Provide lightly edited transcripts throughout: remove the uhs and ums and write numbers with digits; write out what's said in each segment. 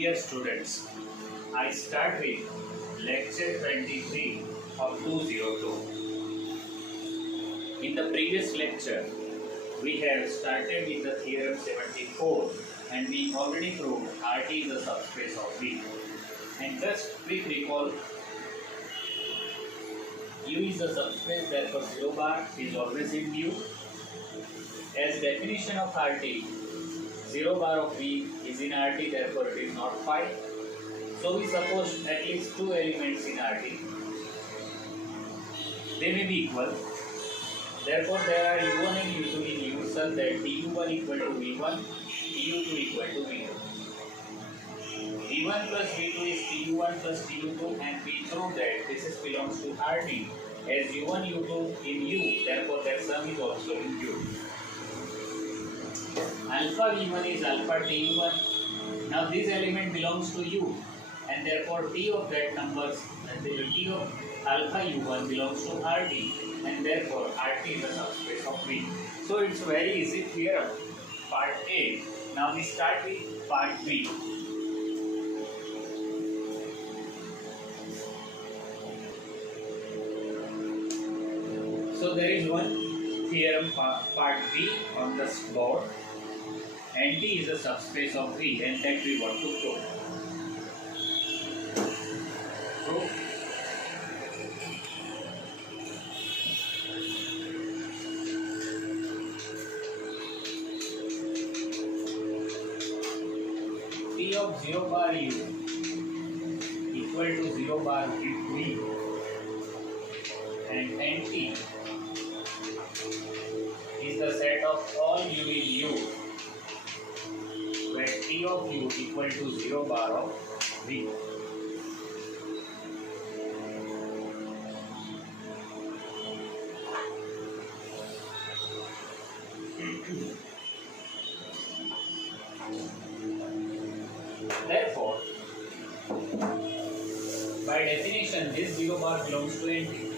Dear students, I start with lecture 23 of 202. In the previous lecture, we have started with the theorem 74 and we already proved RT is a subspace of V. And just quick recall, U is a subspace, therefore 0 bar is always in U. As definition of RT, 0 bar of V is in RT, therefore it is not phi. So we suppose at least two elements in RT. They may be equal. Therefore there are U1 and U2 in U such that du1 equal to V1, du2 equal to V2. V1 plus V2 is du1 plus du2 and we prove that this belongs to RT as U1 U2 in U, therefore their sum is also in U. Alpha V1 is alpha Tu1. Now this element belongs to U and therefore T of that numbers, T of alpha U1 belongs to RT and therefore RT is a subspace of V. So it's very easy theorem, part A. Now we start with part B. So there is one theorem part B on the board. And T is a subspace of V and that we want to prove. T of 0 bar U equal to 0 bar V and NT is the set of all U in U where T of U equal to 0 bar of V. Therefore, by definition, this 0 bar belongs to NT.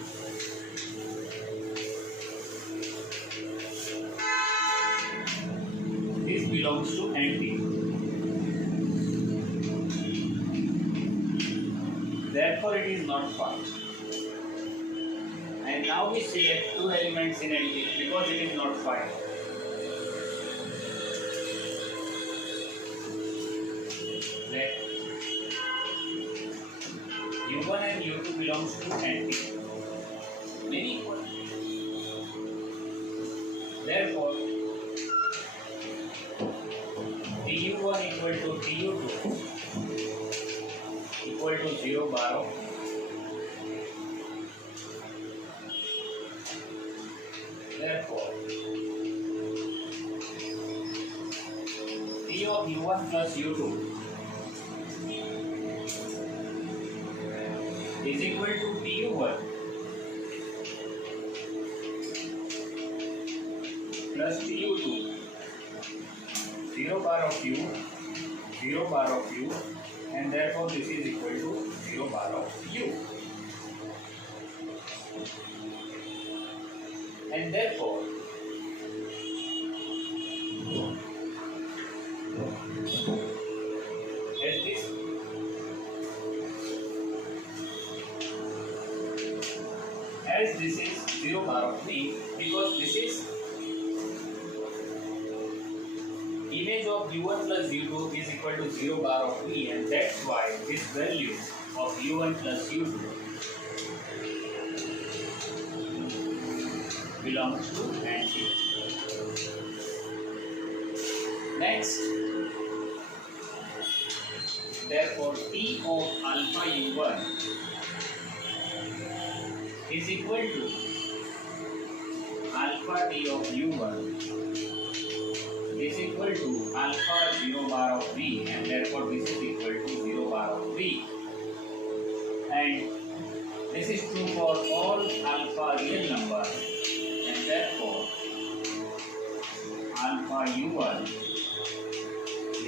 This belongs to NT. Therefore, it is not phi. And now we select two elements in NT because it is not phi. Let U1 and U2 belongs to NT. Many equal. Therefore, Tu1 equal to Tu2 equal to 0 bar of therefore T of U1 plus U2 is equal to Tu1 plus Tu2 0 bar of U, 0 bar of U, and therefore this is equal to 0 bar of U. And therefore, as this is 0 bar of V, because this is image of U1 plus U2 is equal to 0 bar of V and that's why this value of U1 plus U2 belongs to NT. Next, therefore T of alpha U1 is equal to alpha T of U1 is equal to alpha 0 bar of V and therefore this is equal to 0 bar of V. And this is true for all alpha real numbers and therefore alpha U1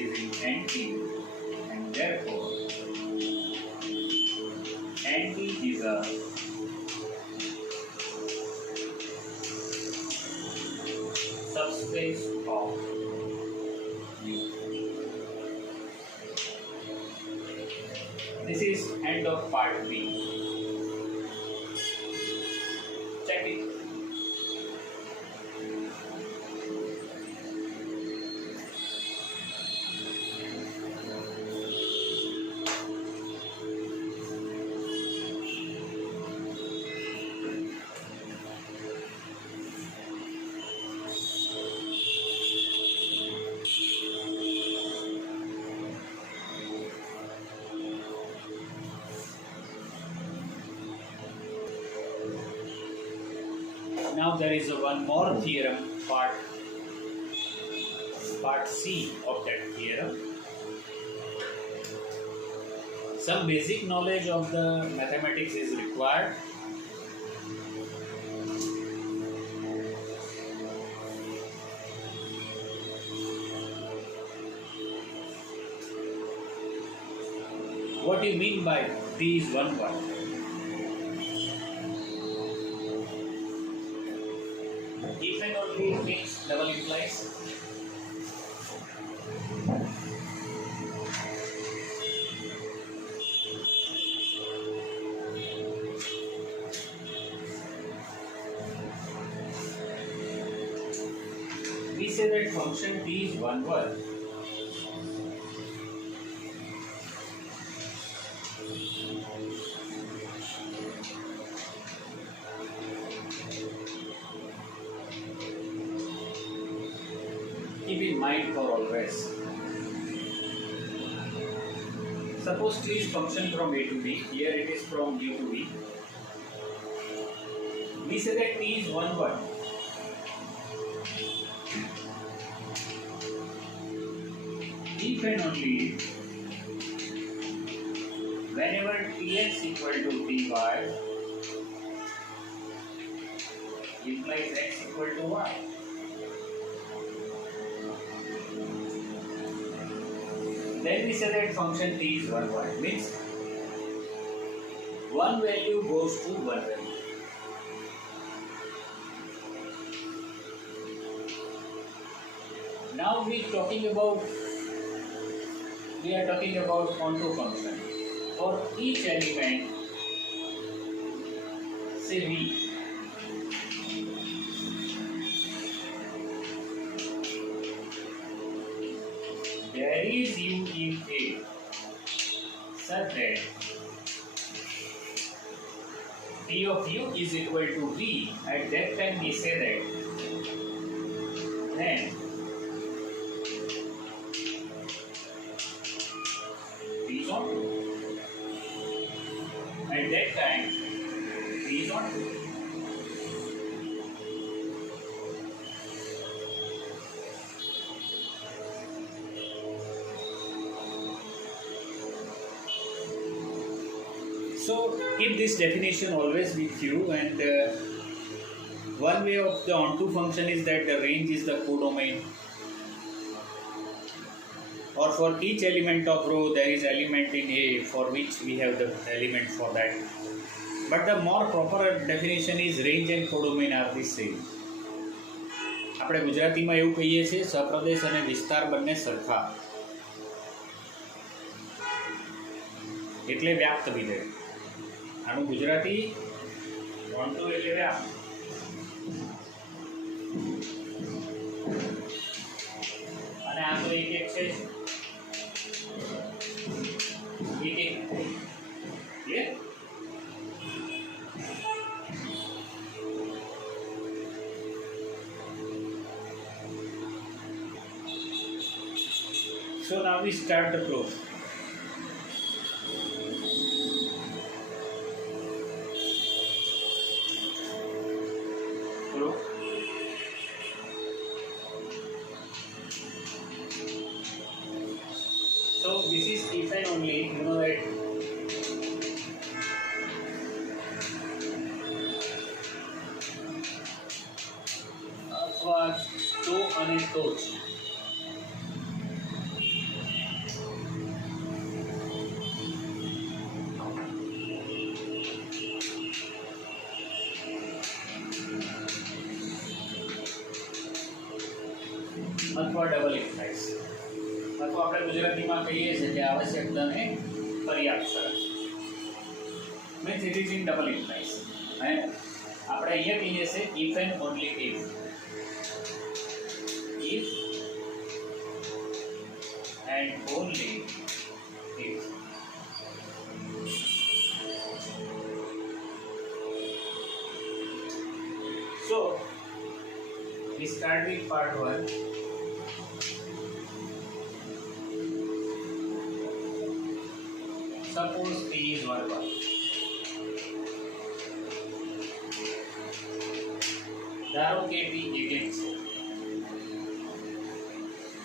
is in NT and therefore NT is a subspace of U. This is end of part B. Check it. Now there is one more theorem, part C of that theorem. Some basic knowledge of the mathematics is required. What do you mean by T is 1 1? If and only it means double implies. We say that function T is 1 1. Keep in mind for always. Suppose T is function from A to B. Here it is from U to B. We say that T is 1 1. If and only whenever Tx equal to Ty implies x equal to y. Then we say that function T is 1 1, means one value goes to one value. Now we are talking about onto function. For each element, say V, there is U in A such that T of U is equal to V. At that time we say that then V is on 2. At that time V is on 2. So keep this definition always with you, and one way of the onto function is that the range is the codomain, or for each element of row there is element in A for which we have the element for that. But the more proper definition is range and codomain are the same. આપણે ગુજરાતીમાં એવું કહીએ છીએ સપ્રદેશ અને વિસ્તાર બંને સરખા, એટલે વ્યાપ્ત વિધેય. આનું ગુજરાતી onto એટલે વ્યાપ્ત. અને આ તો એક એક છે, એક એક clear. So now we start the proof. So this is if and only, you know that અથવા તો અને તો જ અથવા ડબલ ઇમ્પ્લાઇઝ, અથવા આપણે ગુજરાતીમાં કહીએ છીએ કે આવશ્યકતાને પર્યાપ્ત સરસ means it is in double implies અને આપણે અહીંયા કહીએ છે if and only if and only if. So we start with part 1. Suppose P is 1 1. ધારો કે P against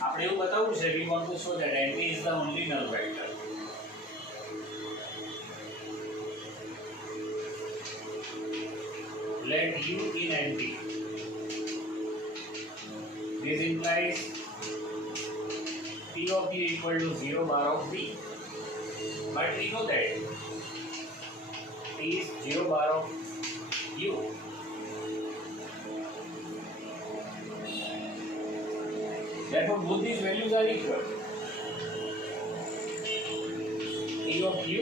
આપણે એવું બતાવવું છે we want to show that NP is the only null vector. Let U in NP. This implies P of U equal to 0 bar of B. But we know that P is 0 bar of U. Therefore, both these values are equal. T of U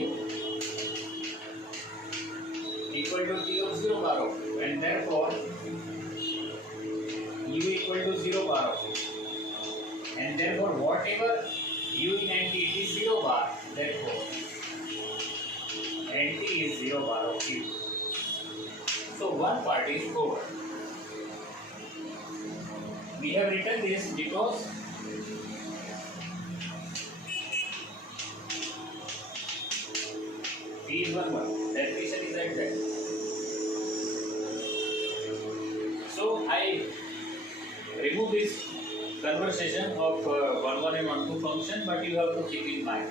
equal to T of 0 bar of U, and therefore U equal to 0 bar of U. And therefore, whatever U in NT it is 0 bar, therefore NT is 0 bar of U. So one part is over. We have written this because P is 1 1. Definition is exact. So I remove this conversation of 1 1 and 1 2 function, but you have to keep in mind.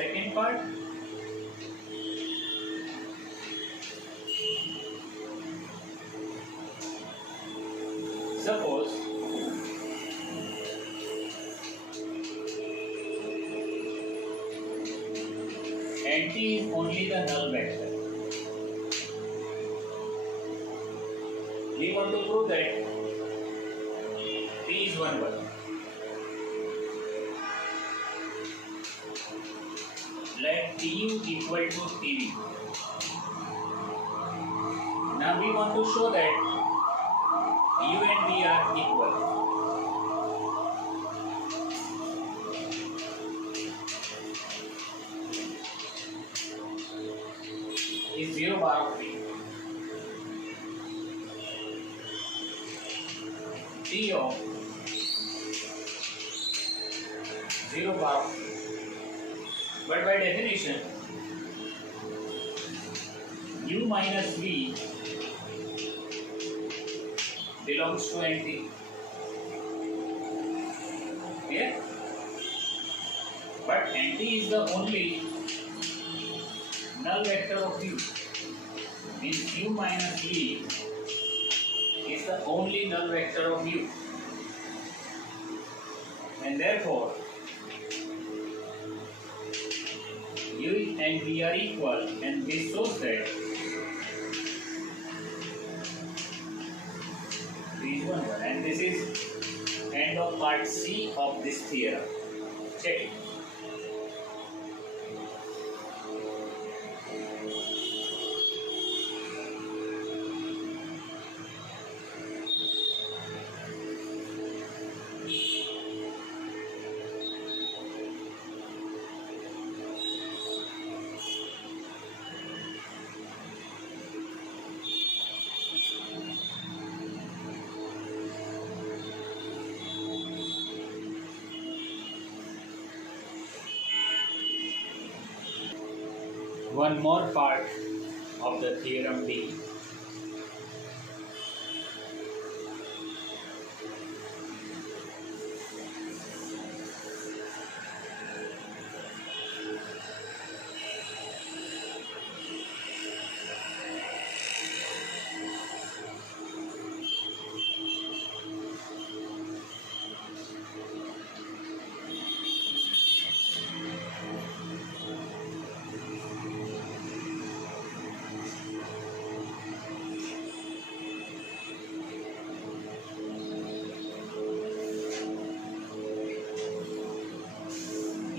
Second part, suppose NT is only the null vector. We want to prove that P is 1 1. Let TU equal to TV. Now we want to show that U and V are equal. Is 0 bar of V. T of 0 bar of V. But by definition, U minus V belongs to NT. Yeah? But NT is the only null vector of U. Means U minus V is the only null vector of U. And therefore, U and V are equal, and this shows that V is 1 1, and this is end of part C of this theorem. Check it. One more part of the theorem B.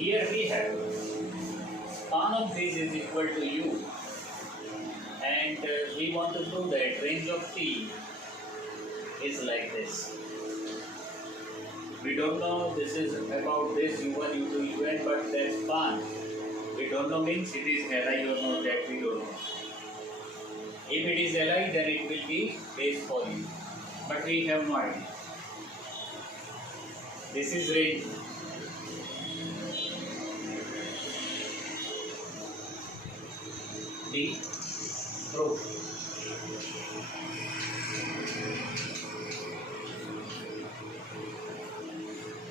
here we have span of this is equal to u, and we want to prove that range of t is like this. We don't know this is about this u1, u2, un, but that span we don't know means it is Li or not, that we don't know. If it is Li, then it will be base for u, but we have no idea. This is range. D. Proof.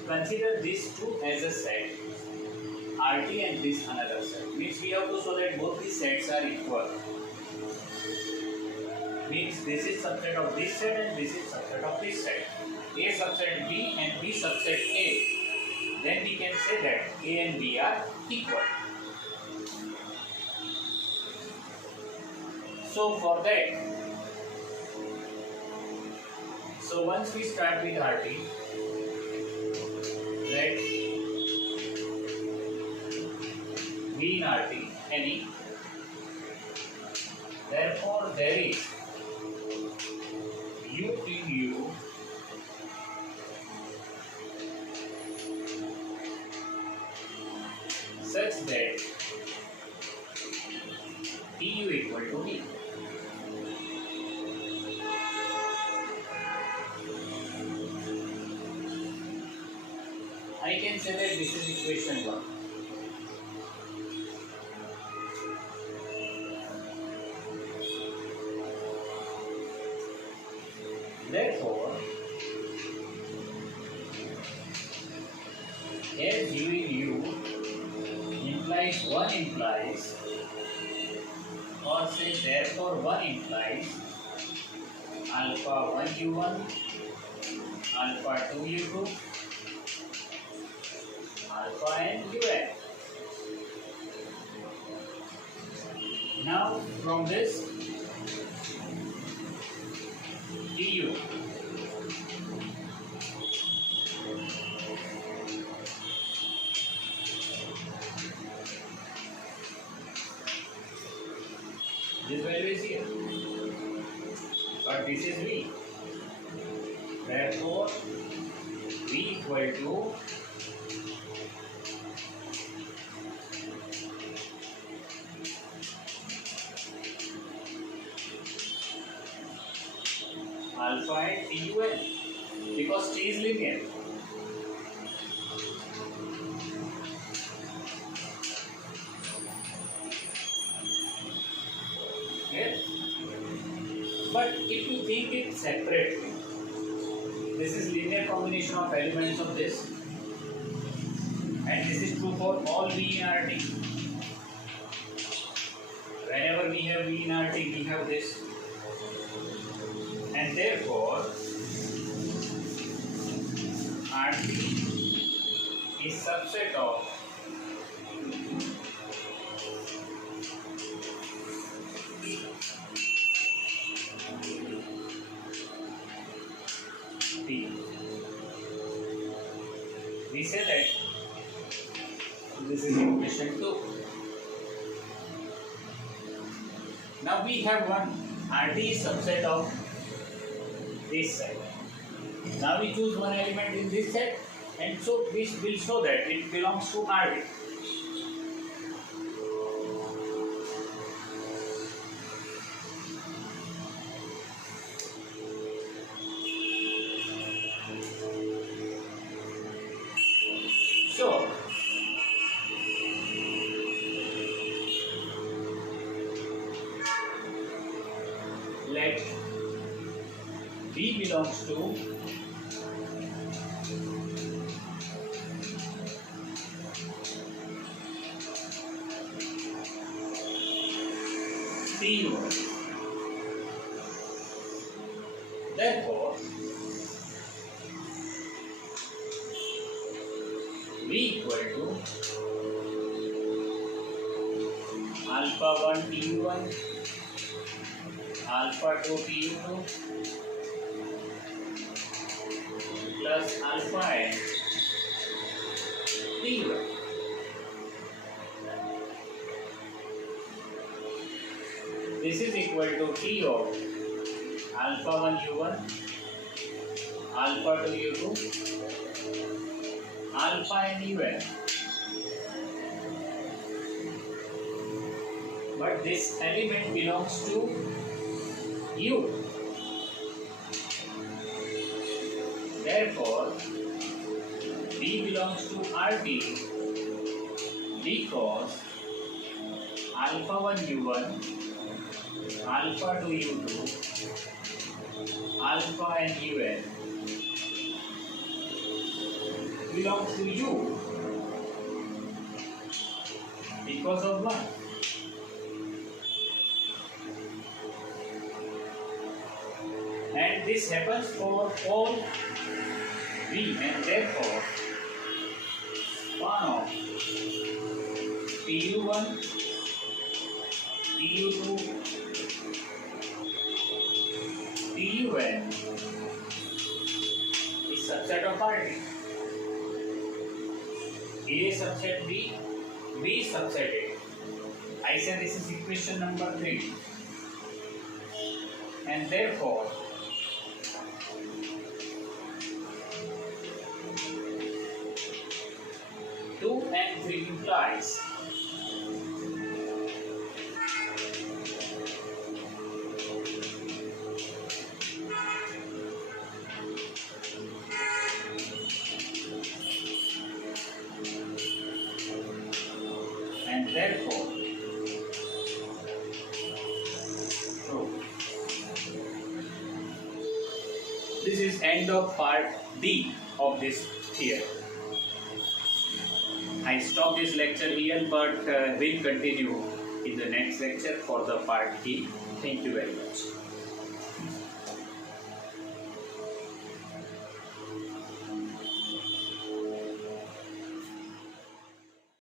Consider these two as a set, RT and this another set. Means we have to show that both these sets are equal. Means this is subset of this set and this is subset of this set. A subset B and B subset A. Then we can say that A and B are equal. So for that, so once we start with RT, let V in RT any. Therefore, there is U in U such that TU equal to V. I can say that this is equation 1. Therefore, as U in U implies 1 implies, or say therefore 1 implies alpha 1 U1, alpha 2 U2, alpha and un. Now from this du this value is here, but this is v. Therefore v equal to alpha and TUN, because T is linear. Yes? But if you think it separately, this is linear combination of elements of this, and this is true for all V in RT. Whenever we have V in RT, we have this. And therefore, RT is subset of T. We say that this is equation 2. Now we have one RT is subset of this set. Now we choose one element in this set, and so we will show that it belongs to RT. So let V belongs to TU. Therefore, V equal to alpha 1 TU1, alpha 2 TU2 plus alpha n TU1. equal to T of alpha 1 U1, alpha 2 U2, alpha n UN. But this element belongs to U. Therefore, D belongs to RT because alpha 1 U1, alpha 2 U2, alpha n UN belongs to U because of 1. And this happens for all V, and therefore span of TU1, TU2, TUN is subset of RT. A subset B, B subset A. I say this is equation number 3. And therefore, 2 and 3 implies and therefore true. This is end of part D of this theorem. I stop this lecture here, but will continue in the next lecture for the part D. Thank you very much.